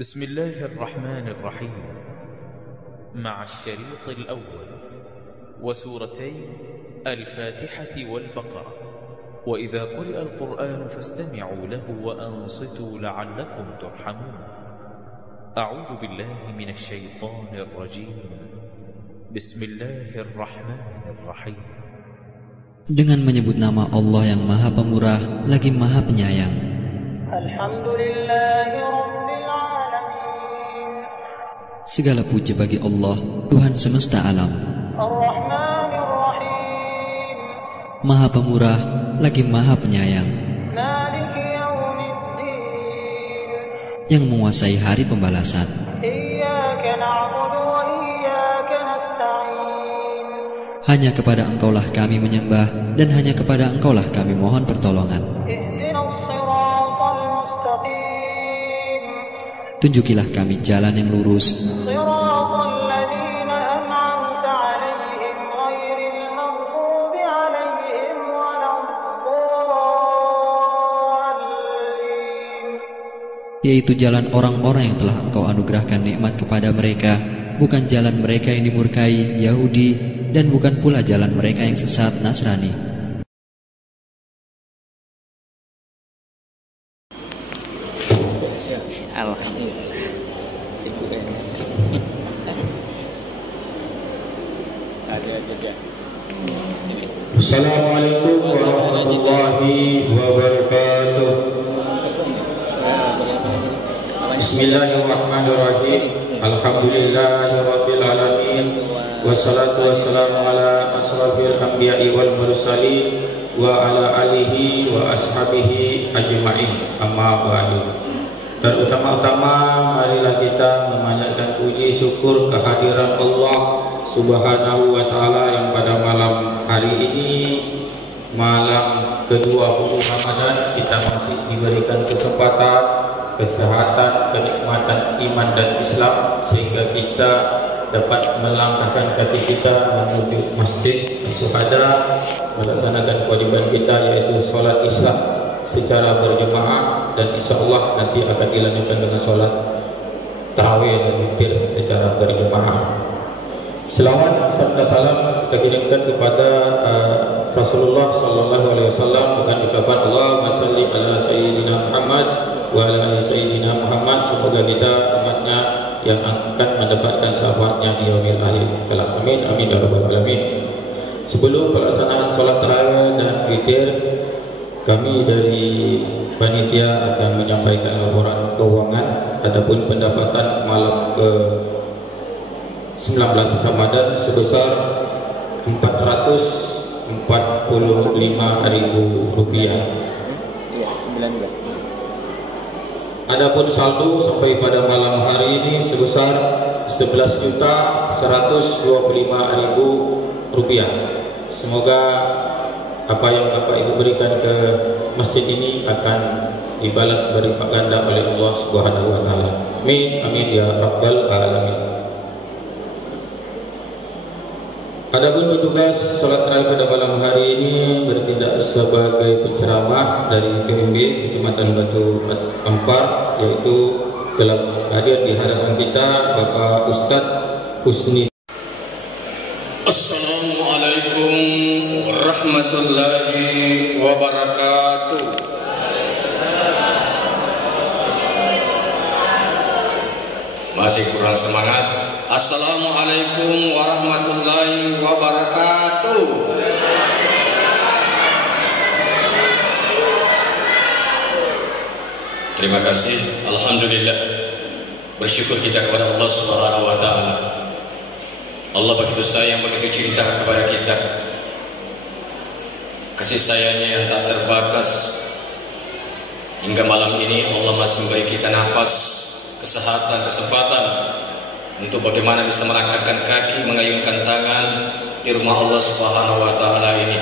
بسم الله الرحمن الرحيم مع الشريط الأول وسورتي الفاتحة والبقرة. وإذا قرئ القرآن فاستمعوا له وأنصتوا لعلكم ترحمون. أعوذ بالله من الشيطان الرجيم. بسم الله الرحمن الرحيم. Dengan menyebut nama Allah yang Maha Pemurah lagi Maha Penyayang. Alhamdulillahi Rabbil Alamin. Segala puji bagi Allah, Tuhan semesta alam. Ar-Rahmanir Rahim. Maha Pemurah lagi Maha Penyayang, Maliki Yaumiddin. yang menguasai hari pembalasan. Iyyaka na'budu wa iyyaka nasta'in. Hanya kepada Engkaulah kami menyembah, dan hanya kepada Engkaulah kami mohon pertolongan. Ihdinas siratal mustaqim. Tunjukilah kami jalan yang lurus, Siratal ladzina an'amta 'alaihim ghairil maghdubi 'alaihim waladdallin. yaitu jalan orang-orang yang telah Engkau anugerahkan nikmat kepada mereka, bukan jalan mereka yang dimurkai Yahudi, dan bukan pula jalan mereka yang sesat Nasrani. Alhamdulillah. Assalamualaikum warahmatullahi wabarakatuh. Bismillahirrahmanirrahim. Alhamdulillahirabbil alamin. Wassalatu wassalamu ala asrafil anbiya'i wal mursalin wa ala alihi wa ashabihi ajma'in. Amma ba'du. Terutama-utama marilah kita memanjatkan puji syukur kehadiran Allah Subhanahu wa ta'ala yang pada malam hari ini, malam ke-20 Ramadan, kita masih diberikan kesempatan, kesehatan, kenikmatan iman dan Islam, sehingga kita dapat melangkahkan kaki kita menuju Masjid Syuhada, melaksanakan kewajiban kita yaitu sholat Isya secara berjemaah, dan insya Allah nanti akan dilanjutkan dengan sholat tarawih dan witir secara berjemaah. Selawat serta salam kita kirimkan kepada Rasulullah Sallallahu Alaihi Wasallam dengan ucapan Allahumma salli ala Sayyidina Muhammad wa ala ali Sayyidina Muhammad. Semoga kita umatnya yang akan mendapatkan syafaatnya di yaumil akhir kelak. Amin amin ya rabbal alamin. Sebelum pelaksanaan sholat tarawih dan witir, kami dari panitia akan menyampaikan laporan keuangan. Adapun pendapatan malam ke 19 Ramadan sebesar Rp445.000. Adapun saldo sampai pada malam hari ini sebesar Rp11.125.000. Semoga apa yang Bapak Ibu berikan ke masjid ini akan dibalas berlipat ganda oleh Allah Subhanahu wa taala. Amin amin ya rabbal alamin. Adapun petugas salat tarawih pada malam hari ini bertindak sebagai penceramah dari KMB Kecamatan Batu Ampar, yaitu telah hadir di hadapan kita Bapak Ustadz Husni. Assalamualaikum warahmatullahi wabarakatuh. Masih kurang semangat. Assalamualaikum warahmatullahi wabarakatuh. Terima kasih. Alhamdulillah, bersyukur kita kepada Allah Subhanahu wa ta'ala. Allah begitu sayang, begitu cinta kepada kita. Kasih sayangnya yang tak terbatas. Hingga malam ini Allah masih memberi kita nafas, kesehatan, kesempatan untuk bagaimana bisa melangkahkan kaki, mengayunkan tangan di rumah Allah Subhanahu wa ta'ala ini.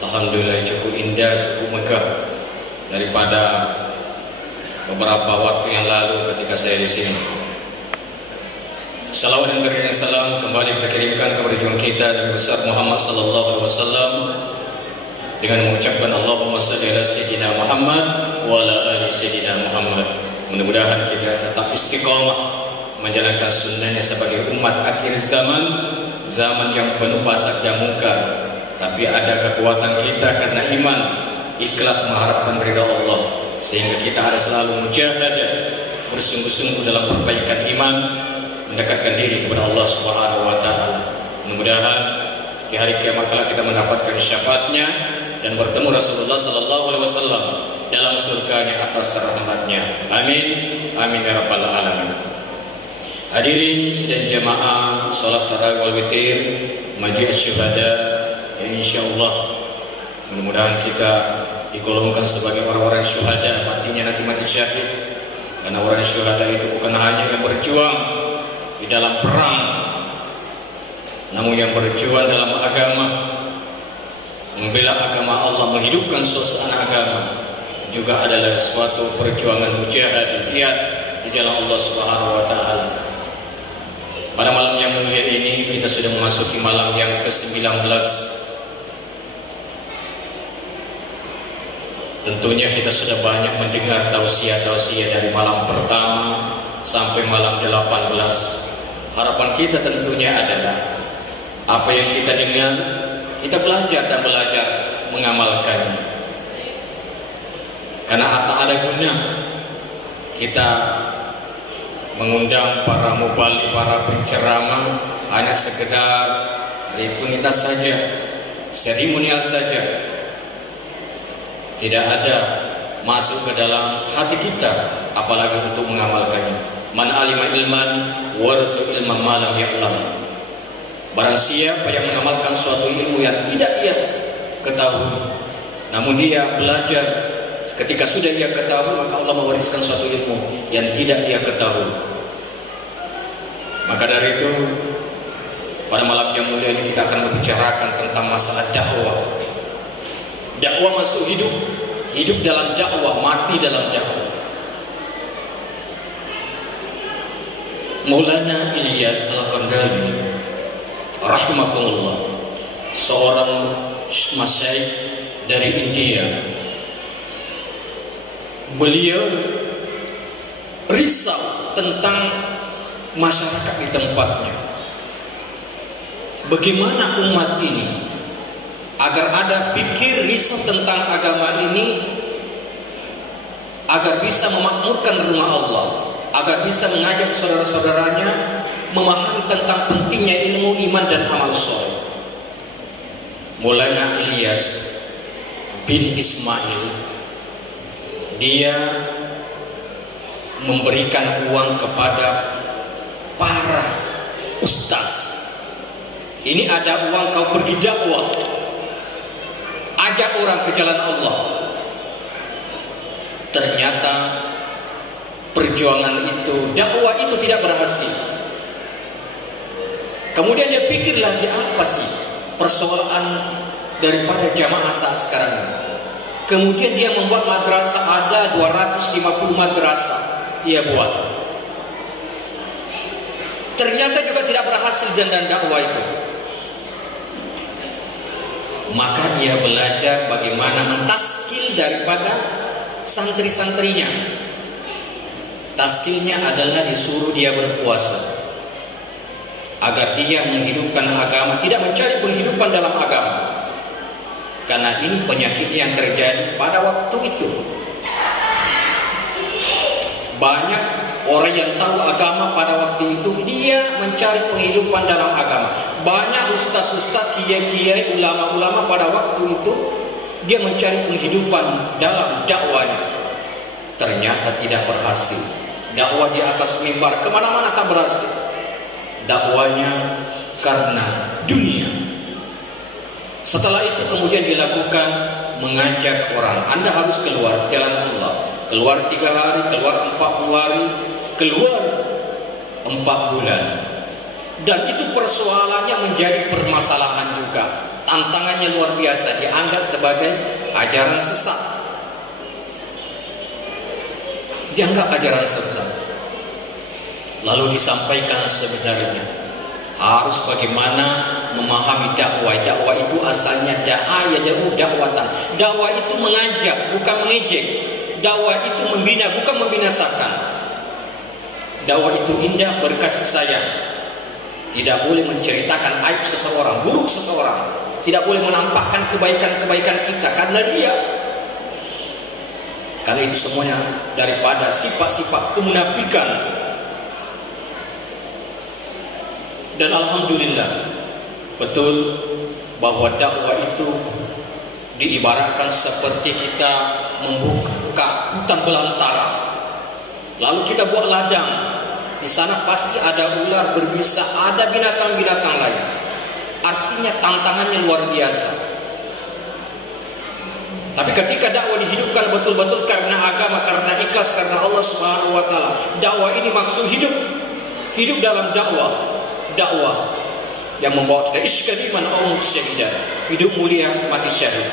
Alhamdulillah, cukup indah, cukup megah daripada beberapa waktu yang lalu ketika saya di sini. Salawat dan berikan salam kembali kita kirimkan kepada junjungan kita Nabi besar Muhammad sallallahu alaihi wasallam dengan mengucapkan Allahumma shalli ala sayyidina Muhammad wa ala ali sayyidina Muhammad. Mudah-mudahan kita tetap istiqomah menjalankan sunnahnya sebagai umat akhir zaman, zaman yang penuh fasad dan mungkar. Tapi ada kekuatan kita karena iman, ikhlas mengharapkan ridha Allah, sehingga kita ada selalu mujahadah, bersungguh-sungguh dalam perbaikan iman, mendekatkan diri kepada Allah Subhanahu wa taala. Mudah-mudahan di hari kiamat kala kita mendapatkan syafaatnya dan bertemu Rasulullah sallallahu alaihi wasallam dalam surganya atas rahmatnya. Amin. Amin ya rabbal alamin. Hadirin sedang jamaah salat tarawih wal witir Masjid Syuhada, ya insyaallah mudah-mudahan kita digolongkan sebagai orang-orang syuhada, matinya nanti mati syahid. Karena orang syuhada itu bukan hanya yang berjuang di dalam perang, namun yang berjuang dalam agama, membela agama Allah, menghidupkan suasana agama, juga adalah suatu perjuangan mujahid jihad di jalan Allah Subhanahu wa taala. Pada malam yang mulia ini kita sudah memasuki malam yang ke-19. Tentunya kita sudah banyak mendengar tausiah-tausiah dari malam pertama sampai malam 18. Harapan kita tentunya adalah apa yang kita dengar, kita belajar dan belajar mengamalkannya. Karena tak ada guna kita mengundang para mubalik, para penceramah hanya sekedar rutinitas saja, seremonial saja, tidak ada masuk ke dalam hati kita, apalagi untuk mengamalkannya. Man alima ilman warasul ilman ma lam ya'lam. Barang siapa yang mengamalkan suatu ilmu yang tidak ia ketahui, namun dia belajar, ketika sudah dia ketahui, maka Allah mewariskan suatu ilmu yang tidak dia ketahui. Maka dari itu, pada malam yang mulia ini kita akan membicarakan tentang masalah dakwah. Dakwah masuk hidup, hidup dalam dakwah, mati dalam dakwah. Maulana Ilyas Al-Qaradawi rahimahullah, seorang masyaikh dari India. Beliau risau tentang masyarakat di tempatnya. Bagaimana umat ini agar ada pikir risau tentang agama ini, agar bisa memakmurkan rumah Allah, agar bisa mengajak saudara-saudaranya memahami tentang pentingnya ilmu, iman dan amal soleh. Maulana Ilyas bin Ismail, dia memberikan uang kepada para ustaz. Ini ada uang, kau pergi dakwah, ajak orang ke jalan Allah. Ternyata perjuangan itu, dakwah itu tidak berhasil. Kemudian dia pikir lagi, apa sih persoalan daripada jamaah saat sekarang ini? Kemudian dia membuat madrasah, ada 250 madrasah ia buat. Ternyata juga tidak berhasil dan dakwah itu. Maka ia belajar bagaimana mentaskil daripada santri-santrinya. Taskilnya adalah disuruh dia berpuasa, agar dia menghidupkan agama, tidak mencari penghidupan dalam agama. Karena ini penyakitnya yang terjadi pada waktu itu. Banyak orang yang tahu agama pada waktu itu, dia mencari penghidupan dalam agama. Banyak ustaz-ustaz, kiai-kiai, ulama-ulama pada waktu itu, dia mencari penghidupan dalam dakwahnya. Ternyata tidak berhasil. Dakwah di atas mimbar kemana-mana tak berhasil. Dakwahnya karena dunia. Setelah itu kemudian dilakukan mengajak orang, Anda harus keluar jalan Allah. Keluar 3 hari, keluar 40 hari, keluar 4 bulan. Dan itu persoalannya menjadi permasalahan juga. Tantangannya luar biasa, dianggap sebagai ajaran sesat. Dianggap ajaran sesat. Lalu disampaikan sebenarnya harus bagaimana memahami dakwah. Dakwah itu asalnya dakwatan. Dakwah itu mengajak, bukan mengejek. Dakwah itu membina, bukan membinasakan. Dakwah itu indah, berkasih sayang. Tidak boleh menceritakan aib seseorang, buruk seseorang. Tidak boleh menampakkan kebaikan-kebaikan kita karena dia. Karena itu semuanya daripada sifat-sifat kemunafikan. Dan alhamdulillah, betul bahwa dakwah itu diibaratkan seperti kita membuka hutan belantara. Lalu kita buat ladang. Di sana pasti ada ular berbisa, ada binatang-binatang lain. Artinya tantangannya luar biasa. Tapi ketika dakwah dihidupkan betul-betul karena agama, karena ikhlas, karena Allah Subhanahu wa taala, dakwah ini maksud hidup. Hidup dalam dakwah. Dakwah yang membawa kita iskariman aw syahidan. Hidup mulia, mati syahid.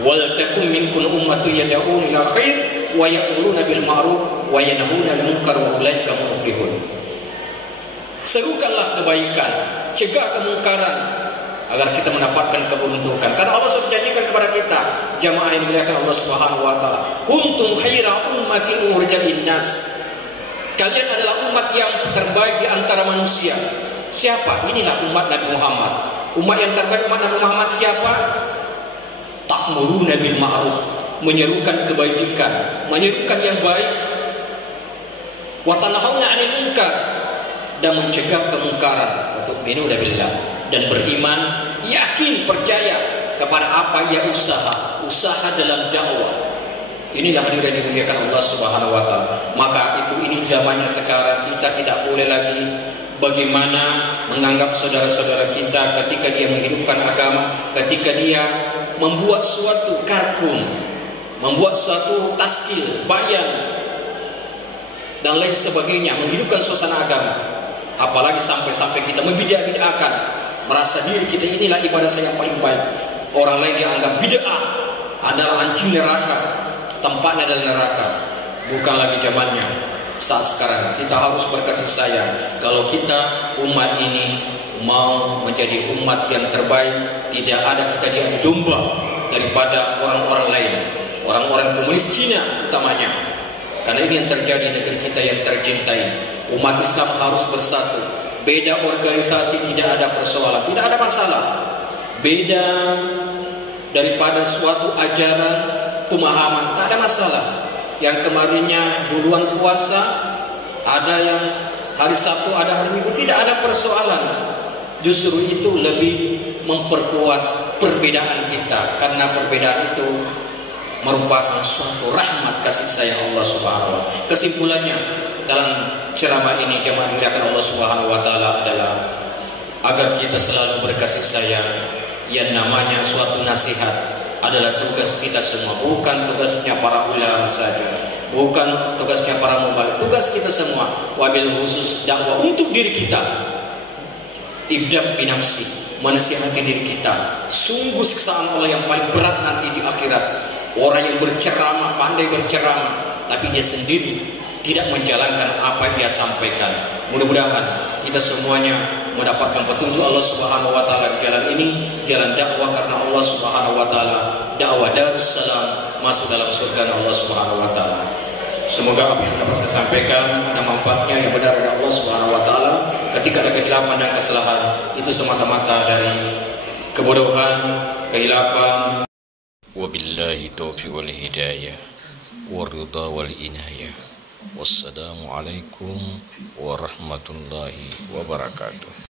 Wal takum minkum ummatun yad'una ila khair wa ya'muruna bil ma'ruf wa yanhauna 'anil munkar wa ulaika muflihun. Serukanlah kebaikan, cegah kemungkaran agar kita mendapatkan keberuntungan. Karena Allah sudah janjikan kepada kita, jamaah yang dimuliakan Allah Subhanahu wa taala, kuntum khaira ummatin ukhrijat linnas. Kalian adalah umat yang terbaik di antara manusia. Siapa? Inilah umat Nabi Muhammad. Umat yang terbaik umat Nabi Muhammad siapa? Ta'muruna bil ma'ruf, menyerukan kebaikan, menyerukan yang baik. Wa tanhauna 'anil munkar, dan mencegah kemungkaran. Wa tu'minuna billah, dan beriman, yakin, percaya kepada apa yang usaha dalam dakwah. Inilah hadirin yang dimuliakan Allah Subhanahu wa taala. Maka ini zamannya sekarang, kita tidak boleh lagi bagaimana menganggap saudara-saudara kita ketika dia menghidupkan agama, ketika dia membuat suatu karkun, membuat suatu taskil, bayan dan lain sebagainya, menghidupkan suasana agama. Apalagi sampai-sampai kita membidah-bidahkan, merasa diri kita inilah ibadah saya yang paling baik. Orang lain yang anggap bid'ah adalah anjing neraka, tempatnya adalah neraka. Bukan lagi zamannya. Saat sekarang kita harus berkasih sayang. Kalau kita umat ini mau menjadi umat yang terbaik, tidak ada kita diadu domba daripada orang-orang lain, orang-orang komunis Cina utamanya. Karena ini yang terjadi di negeri kita yang tercintai. Umat Islam harus bersatu. Beda organisasi tidak ada persoalan, tidak ada masalah. Beda daripada suatu ajaran, pemahaman, tak ada masalah. Yang kemarinnya duluan puasa, ada yang hari Sabtu, ada hari Minggu, tidak ada persoalan. Justru itu lebih memperkuat perbedaan kita, karena perbedaan itu merupakan suatu rahmat kasih sayang Allah Subhanahu wa taala. Kesimpulannya dalam ceramah ini jemaah dimuliakan Allah Subhanahu wa taala adalah agar kita selalu berkasih sayang. Yang namanya suatu nasihat adalah tugas kita semua, bukan tugasnya para ulama saja, bukan tugasnya para muballigh, tugas kita semua. Wabil khusus dakwah untuk diri kita. Ibda binafsi, menasihati diri kita. Sungguh siksaan Allah yang paling berat nanti di akhirat. Orang yang berceramah, pandai berceramah, tapi dia sendiri tidak menjalankan apa yang dia sampaikan. Mudah-mudahan kita semuanya mendapatkan petunjuk Allah Subhanahu wa taala di jalan ini, jalan dakwah karena Allah Subhanahu wa taala, dakwah Darussalam masuk dalam surga Allah Subhanahu wa taala. Semoga apa yang dapat saya sampaikan ada manfaatnya yang benar dari Allah Subhanahu wa taala. Ketika ada kehilapan dan kesalahan, itu semata-mata dari kebodohan, kehilapan. Wabillahi taufiq wal hidayah waridha wal inayah. Wassalamualaikum warahmatullahi wabarakatuh.